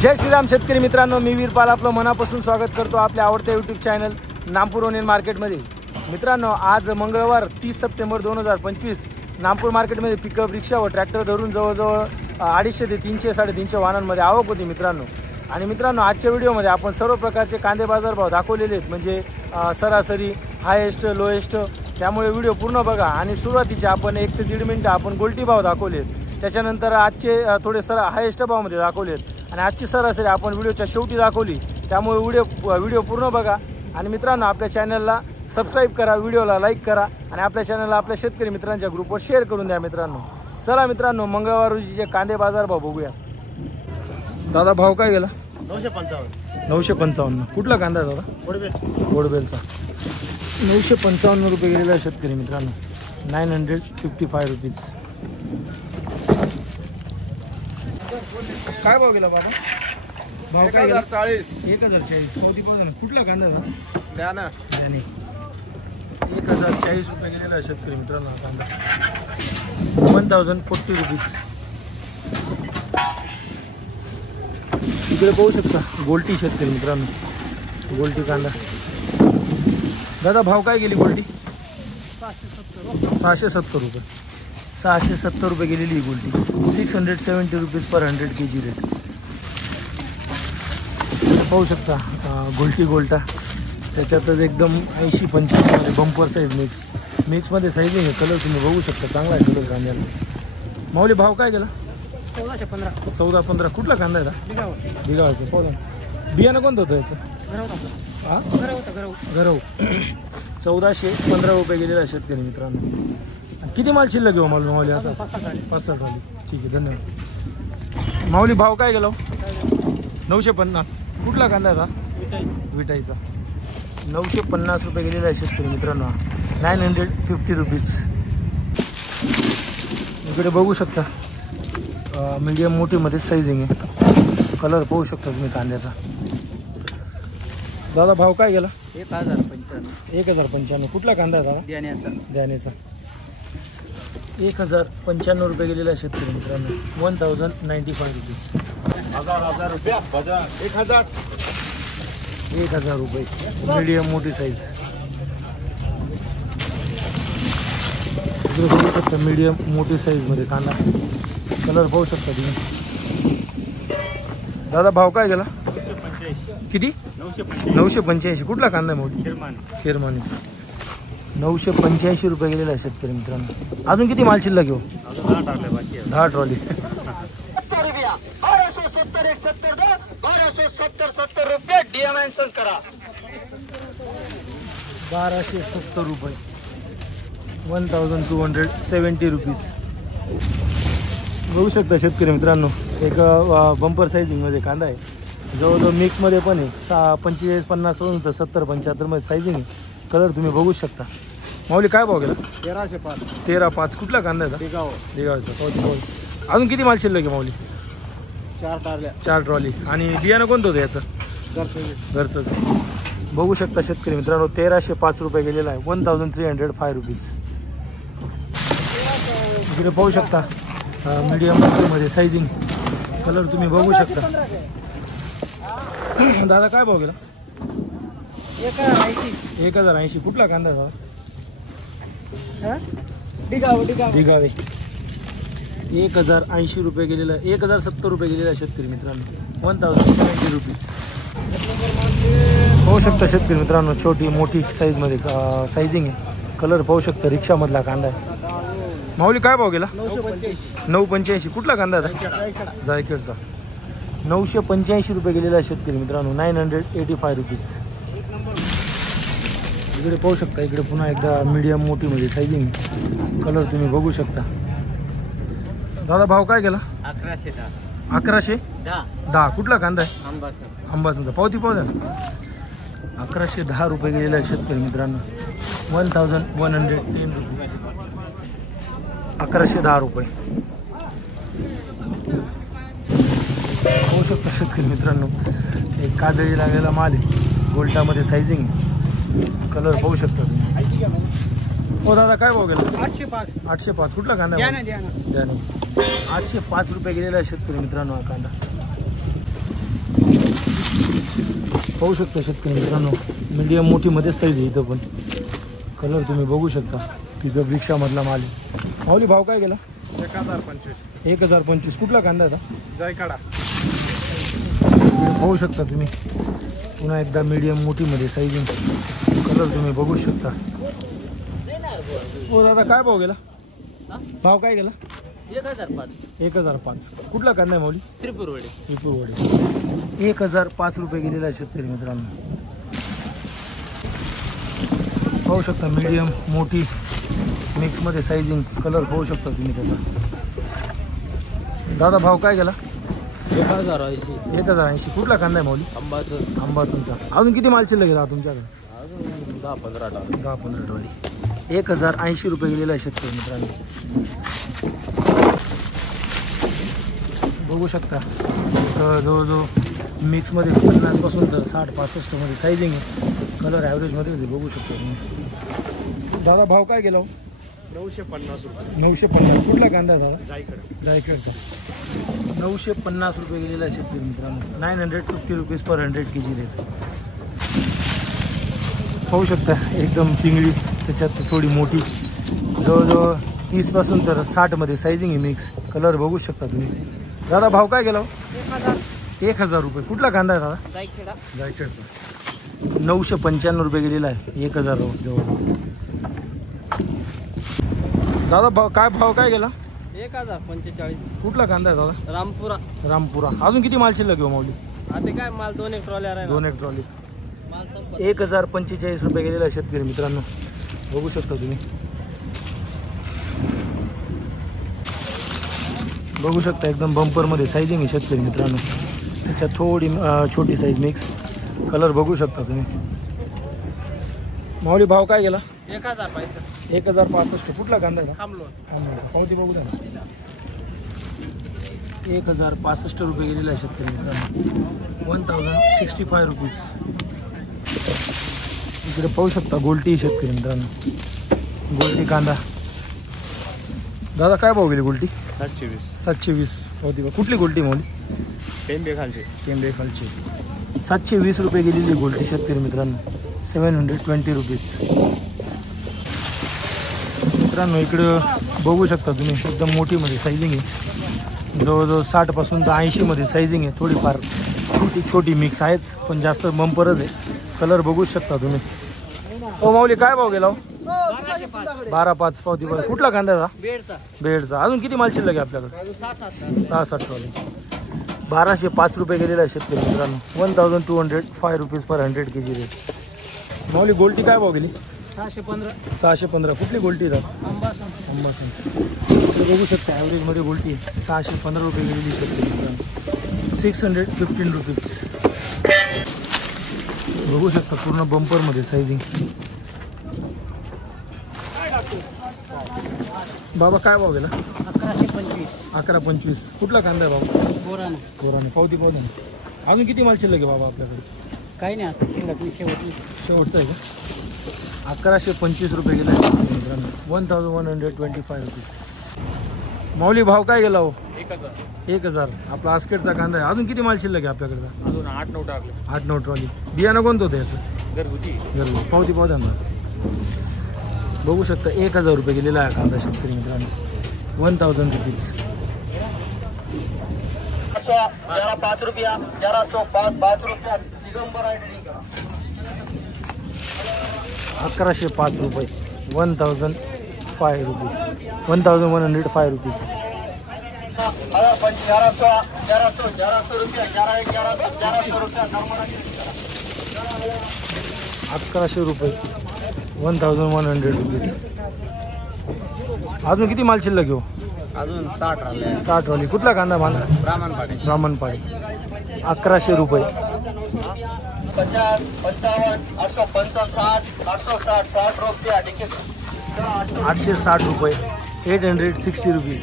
जय श्रीराम शेतकरी मित्रांनो, मी वीरपाल आपलं मनापासून स्वागत करतो आपल्या आवडत्या यूट्यूब चॅनल नामपूर ओनियन मार्केटमध्ये। मित्रांनो, आज मंगळवार 30 सप्टेंबर 2025 नामपूर मार्केटमध्ये पिकअप, रिक्षा व ट्रॅक्टर धरून जवळजवळ 250 ते 300 350 वाहनांमध्ये आवक होती मित्रांनो। आणि मित्रांनो, आजच्या व्हिडिओमध्ये आपण सर्व प्रकारचे कांदे बाजार भाव दाखवलेले आहेत, म्हणजे सरासरी, हायेस्ट, लोएस्ट। त्यामुळे व्हिडिओ पूर्ण बघा। आणि सुरुवातीचे आपण 1 ते 1.5 मिनिटं आपण गोल्टी भाव दाखवलेत, त्याच्यानंतर आजचे थोडे हायेस्ट भावमध्ये दाखवलेत आणि आजची सरासरी आपण व्हिडिओच्या शेवटी दाखवली। त्यामुळे व्हिडिओ पूर्ण बघा। आणि मित्रांनो, आपल्या चॅनलला सबस्क्राईब करा, व्हिडिओला लाईक करा आणि आपल्या चॅनलला आपल्या शेतकरी मित्रांच्या ग्रुपवर शेअर करून द्या मित्रांनो। चला मित्रांनो, मंगळवार रोजीचे कांदे बाजार भाव बघूया। दादा, भाव काय गेला? 955। कुठला कांदा दादा? गोडबेलचा। 955 रुपये गेलेला आहे शेतकरी मित्रांनो, 955 रुपीज। काय भाव गेला बाबा? भाव काय? 1040। 1040। कुठला कांदा दादा? 1040 रुपये गेलेला आहे शेतकरी मित्रांनो कांदा, 1040 रुपीज। इकडे पाहू शकता गोल्टी शेतकरी मित्रांनो, गोल्टी कांदा। दादा, भाव काय गेली गोल्टी? 670 रुपये। 670 रुपये गेलेली ही गोल्टी। 670 रुपीज पर 100 kg रेट। पाहू शकता गोल्टा, त्याच्यातच एकदम 80-85 मध्ये बंपर साईज मिक्समध्ये साईजिंग आहे। कलर तुम्ही बघू शकता, चांगला आहे कलर कांद्याला। माऊली, भाव काय गेला? 1415। कुठला कांदा आहे? बिगावचा। पाहू बियाणं कोणतं होतं याचं? घरव। 1415 रुपये गेलेला आहे शेतकरी मित्रांनो। किती माल शिल्लक घेऊ माऊली? असा 5-7 वाली। ठीक आहे, धन्यवाद। माऊली, भाव काय गेला? 950। कुठला कांदा आहे? विटाईचा। 950 रुपये गेलेला आहे शेतकरी मित्रांनो, 950 रुपीज। इकडे बघू शकता मीडियम मोठीमध्ये साईजिंग आहे। कलर पाहू शकता तुम्ही कांद्याचा। दादा, भाव काय गेला? 1055। कुठला कांदा आहे दादा? द्यानेचा। 1095 रुपये गेलेला आहे शेतकरी मित्रांनो, 1095 रुपीज। 1000 रुपये मीडियम मोठी साईज। मीडियम मोठी साईज मध्ये कांदा, कलर पाहू शकता तुम्ही। दादा, भाव काय गेला? किती? 985। कुठला कांदा आहे मोठी? खेरमानीचा। 985 रुपये गेलेला आहे शेतकरी मित्रांनो। अजून किती माल शिल्लक घेऊ? 10 ट्रॉली। 1270 रुपये डिमेन्शन करा। 1270 रुपये, 1270 रुपीज। बघू शकता शेतकरी मित्रांनो, एक बंपर साईजिंग मध्ये कांदा आहे। जवळजवळ मिक्समध्ये पण आहे। 45-50 वरून तर 70-75 मध्ये साईजिंग आहे। कलर तुम्ही बघू शकता। माऊली, काय भाव गेला? 1305। कुठला कांदा आहे? दिगावचा। अजून किती माल शिल्लक आहे माऊली? 4 ट्रॉली। आणि बियाणं कोणतं होतं याचं? घरचं। बघू शकता शेतकरी मित्रांनो, 1305 रुपये गेलेला आहे, 1305 रुपीज। इकडे पाहू शकता मीडियम मध्ये साईजिंग, कलर तुम्ही बघू शकता। दादा, काय भाव गेला? 1080। कुठला कांदा आहे? दिगावे। 1080 रुपये गेलेला आहे, 1070 रुपये गेलेला आहे शेतकरी मित्रांनो, 1070 रुपीज। पाहू शकता शेतकरी मित्रांनो, छोटी मोठी साईज मध्ये साईजिंग आहे। कलर पाहू शकता, रिक्षा मधला कांदा आहे। माऊली, काय भाव गेला? 985। कुठला कांदा आहे? जायखेडचा। 985 रुपये गेलेला आहे शेतकरी मित्रांनो, 985 रुपीज। इकडे पाहू शकता, इकडे पुन्हा एकदा मीडियम मोठी मध्ये साईजिंग, कलर तुम्ही बघू शकता। दादा, भाव काय गेला? 1110। कुठला कांदा आहे? अंबासनचा। पावती पाहू द्या ना। 1110 रुपये गेलेला आहे शेतकरी मित्रांनो, 1110 रुपीज। 1110 रुपये पाहू शकता शेतकरी मित्रांनो, एक काजळी लागलेला माल आहे, गोल्टामध्ये साईजिंग, कलर पाहू शकता तुम्ही। हो दादा, काय भाव गेला? 805। कुठला कांदा? द्याने। 805 रुपये गेलेला आहे शेतकरी मित्रांनो हा कांदा। पाहू शकता शेतकरी मित्रांनो, मीडियम मोठीमध्ये साईज आहे इथं पण. कलर तुम्ही बघू शकता. पिकअप रिक्षामधला माल. माऊली भाव काय गेला? 1025. 1025. कुठला कांदा आहे? जायकाडा. पाहू शकता तुम्ही. पुन्हा एकदा मीडियम मोठीमध्ये साईजिंग. कलर तुम्ही बघू शकता. हो दादा, काय भाव गेला? भाव काय गेला? 1005. 1005. कुठला कांदा आहे माऊली? श्रीपूरवाडी. श्रीपूरवाडी. 1005 रुपये गेलेला आहे शेतकरी मित्रांनो. पाहू शकता मीडियम मोठी मिक्समध्ये साईजिंग. कलर पाहू शकता तुम्ही त्याचा. दादा भाव काय गेला? 1080. 1080. कुठला कांदा आहे माऊली? अंबासर. अंबासूनचा. अजून किती माल शिल्लक आहे तुमच्याकडे? अजून 10-15 टाका. 10-15 टवाली. 1080 रुपये गेलेला आहे शेतकरी मित्रांनो. बघू शकता जवळजवळ मिक्समध्ये 50 तर 60-65 मध्ये साईजिंग आहे. कलर ॲव्हरेजमध्येच बघू शकतो तुम्ही. दादा भाव काय गेला? 950 रुपये. 950. कुठला कांदा आहे दादा? जायकडा. जायकडचा. 950 रुपये गेलेला आहे शेतकरी मित्रांनो. 950 रुपीज पर 100 kg रेट. पाहू शकता एकदम चिंगळी, त्याच्यात थोडी मोठी, जवळजवळ 30 तर 60 मध्ये साईजिंग आहे मिक्स. कलर बघू शकता तुम्ही. दादा भाव काय गेला? 1000 रुपये. कुठला कांदा आहे दादा? जायखेडा. जायकडचा. 995 रुपये गेलेला आहे. 1000 जवळ. दादा भाव काय गेला? 1045. कुठला कांदा आहे दादा? रामपुरा. रामपुरा. अजून किती माल शिल्लक घेऊ माऊली? आता काय माल 2-1 ट्रॉल्या राहिला. 2-1 ट्रॉली. माल संपला. 1045 रुपये गेलेला आहे शेतकरी मित्रांनो. बघू शकता तुम्ही. बघू शकता एकदम बंपरमध्ये साईजिंग आहे शेतकरी मित्रांनो. त्याच्यात थोडी छोटी साईज मिक्स. कलर बघू शकता तुम्ही. माऊली भाव काय गेला? 1065. 1065. कुठला कांदा आहे? थांबलो. पावती बघू द्या ना. 1065 रुपये गेलेला आहे शेतकरी मित्रांनो. 1065 रुपीज. इकडे पाहू शकता गोल्टी शेतकरी मित्रांनो. गोल्टी कांदा. दादा काय भाव गेली गोल्टी? 720. 720. पावती बघ. कुठली गोल्टी माऊली? टेंबे खालचे. टेंबे खालची. 720 रुपये गेलेली गोल्टी शेतकरी मित्रांनो. 720 रुपीज. मित्रांनो इकडं बघू शकता तुम्ही एकदम मोठीमध्ये साईजिंग आहे. जवळजवळ 60 तर 80 मध्ये साईजिंग आहे. थोडीफार छोटी मिक्स आहेच, पण जास्त बंपरच आहे. कलर बघू शकता तुम्ही. ओ माऊली काय भाव गेला? 12.5. पावती बघा. कुठला कांदा आहे? बेडचा. बेडचा. अजून किती माल शिल्लक आहे आपल्याकडे? 6-7 वाले. 1205 रुपये गेलेला आहे शेतकरी मित्रांनो. 1205 रुपीज पर 100 kg रेट. माऊली गोल्टी काय भाव गेली? 615. 615. कुठली गोल्टी आहे? अंबासून. बघू शकता ॲव्हरेजमध्ये गोल्टी 615 रुपये गेलेली शेतकरी मित्रांनो. 615 रुपीज. बघू शकता पूर्ण बंपरमध्ये साईजिंग. बाबा काय भाव गेला? 1125. 1125. कुठला कांदा आहे बाबा? बोराने. कोराने. पावती पावती. अजून किती माल शिल्लक आहे बाबा आपल्याकडे? काही नाही आता शिल्लक नाही, शेवटली. शेवटचा आहे का? 1125 रुपये गेला मित्रांनो. 1125 रुपीज. माऊली भाव काय गेला हो? 1000. आपला आस्केटचा कांदा आहे. अजून किती माल शिल्लक आहे आपल्याकडे? अजून 8-9 टाकले. 8-9 ट्रॉली. बियाणं कोणतं होतं याचं? घरगुती. घरगुती. पावती पावत्या ना. बघू शकता 1000 रुपये गेलेला आहे कांदा शेतकरी मित्रांनो. 1000 रुपीज. 5 रुपया. 1105 रुपया. दिगंबर आयडी करा. 1105 रुपये. 1005 रुपीज. 1105 रुपीज. 1100 रुपया. 1100 रुपया. 1100 रुपये. 1100 रुपीज. अजून किती माल शिल्लक घेऊ? अजून 60 राहिले. 60 वाली. कुठला कांदा बांधा? ब्राह्मणपाडी. ब्राह्मणपाडी. 1100 रुपये. 50, 55, 855, 60, 860, 60 रुपया. 860 रुपये. 860 रुपीज.